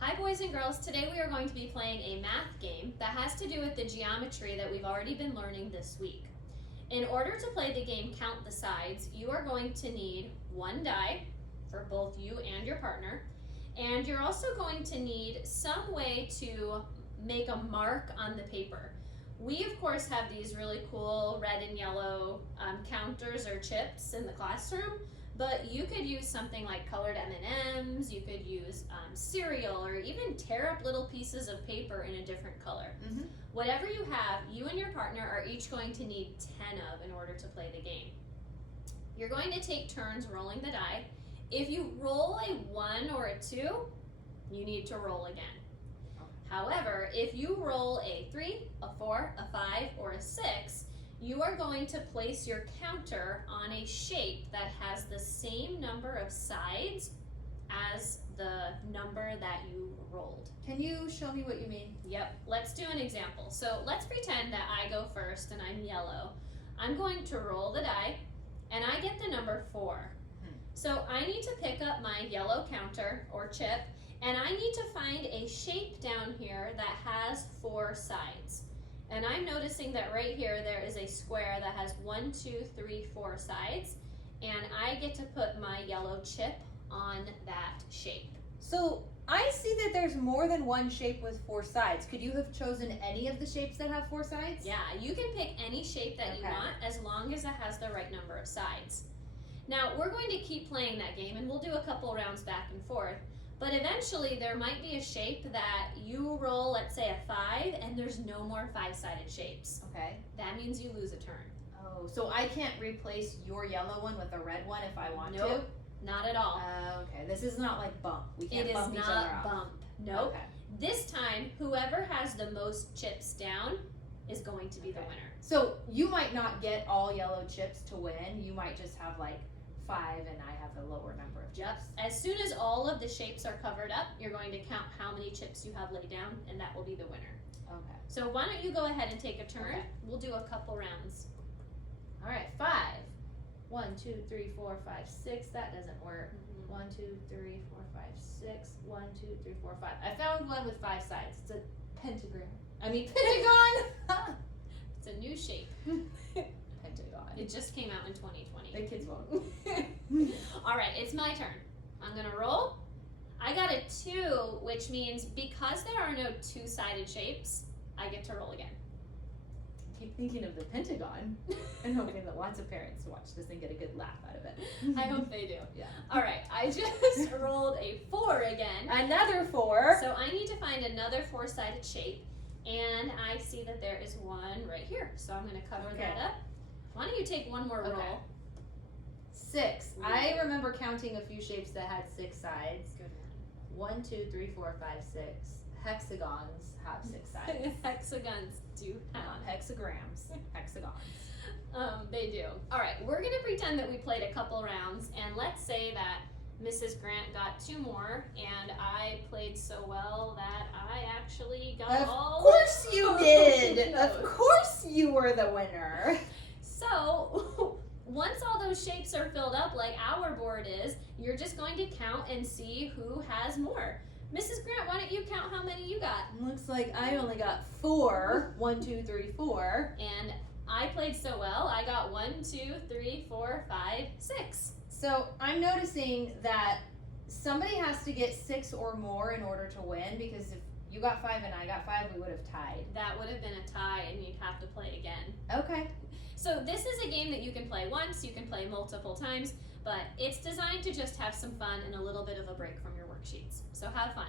Hi boys and girls, today we are going to be playing a math game that has to do with the geometry that we've already been learning this week. In order to play the game Count the Sides, you are going to need one die for both you and your partner, and you're also going to need some way to make a mark on the paper. We of course have these really cool red and yellow counters or chips in the classroom, but you could use something like colored M&Ms, you could use cereal, or even tear up little pieces of paper in a different color. Whatever you have, you and your partner are each going to need 10 of in order to play the game. You're going to take turns rolling the die. If you roll a 1 or a 2, you need to roll again. However, if you roll a 3, a 4, a 5, or a 6, you are going to place your counter on a shape that has the same number of sides as the number that you rolled. Can you show me what you mean? Yep, let's do an example. So let's pretend that I go first and I'm yellow. I'm going to roll the die and I get the number 4. So I need to pick up my yellow counter or chip and I need to find a shape down here that has 4 sides. And I'm noticing that right here there is a square that has 1, 2, 3, 4 sides, and I get to put my yellow chip on that shape. So I see that there's more than one shape with 4 sides. Could you have chosen any of the shapes that have 4 sides? Yeah, you can pick any shape that you want as long as it has the right number of sides. Now we're going to keep playing that game and we'll do a couple rounds back and forth. But eventually there might be a shape that you roll, let's say a 5, and there's no more 5-sided shapes. Okay. That means you lose a turn. Oh, so I can't replace your yellow one with a red one if I want Nope, not at all. Okay, this is not like bump. We can't It bump is each other not off. bump. Nope. Okay. This time, whoever has the most chips down is going to be the winner. So you might not get all yellow chips to win. You might just have like 5 and I have a lower number of chips. Yep. As soon as all of the shapes are covered up, you're going to count how many chips you have laid down, and that will be the winner. Okay. So why don't you go ahead and take a turn? Okay. We'll do a couple rounds. All right, 5. 1, 2, 3, 4, 5, 6. That doesn't work. 1, 2, 3, 4, 5, 6. 1, 2, 3, 4, 5. I found one with 5 sides. It's a pentagram. I mean pentagon. It's a new shape. Pentagon. It just came out in 2020. The kids won't. All right, it's my turn. I'm gonna roll. I got a 2, which means because there are no 2-sided shapes, I get to roll again. I keep thinking of the Pentagon and hoping that lots of parents watch this and get a good laugh out of it. I hope they do. Yeah. All right, I just rolled a 4 again. Another 4. So I need to find another 4-sided shape, and I see that there is one right here. So I'm gonna cover that up. Why don't you take one more roll? 6. I remember counting a few shapes that had 6 sides. Good 1, 2, 3, 4, 5, 6. Hexagons have 6 sides. Hexagons do have. Not hexagrams. Hexagons. They do. All right, we're gonna pretend that we played a couple rounds, and let's say that Mrs. Grant got 2 more, and I played so well that I actually got all. Of course you did. No. Of course you were the winner. So, once all those shapes are filled up like our board is, you're just going to count and see who has more. Mrs. Grant, why don't you count how many you got? Looks like I only got 4. 1, 2, 3, 4. And I played so well, I got 1, 2, 3, 4, 5, 6. So I'm noticing that somebody has to get 6 or more in order to win, because if you got 5 and I got 5, we would have tied. That would have been a tie, and you'd have to play again. Okay. So this is a game that you can play once, you can play multiple times, but it's designed to just have some fun and a little bit of a break from your worksheets. So have fun.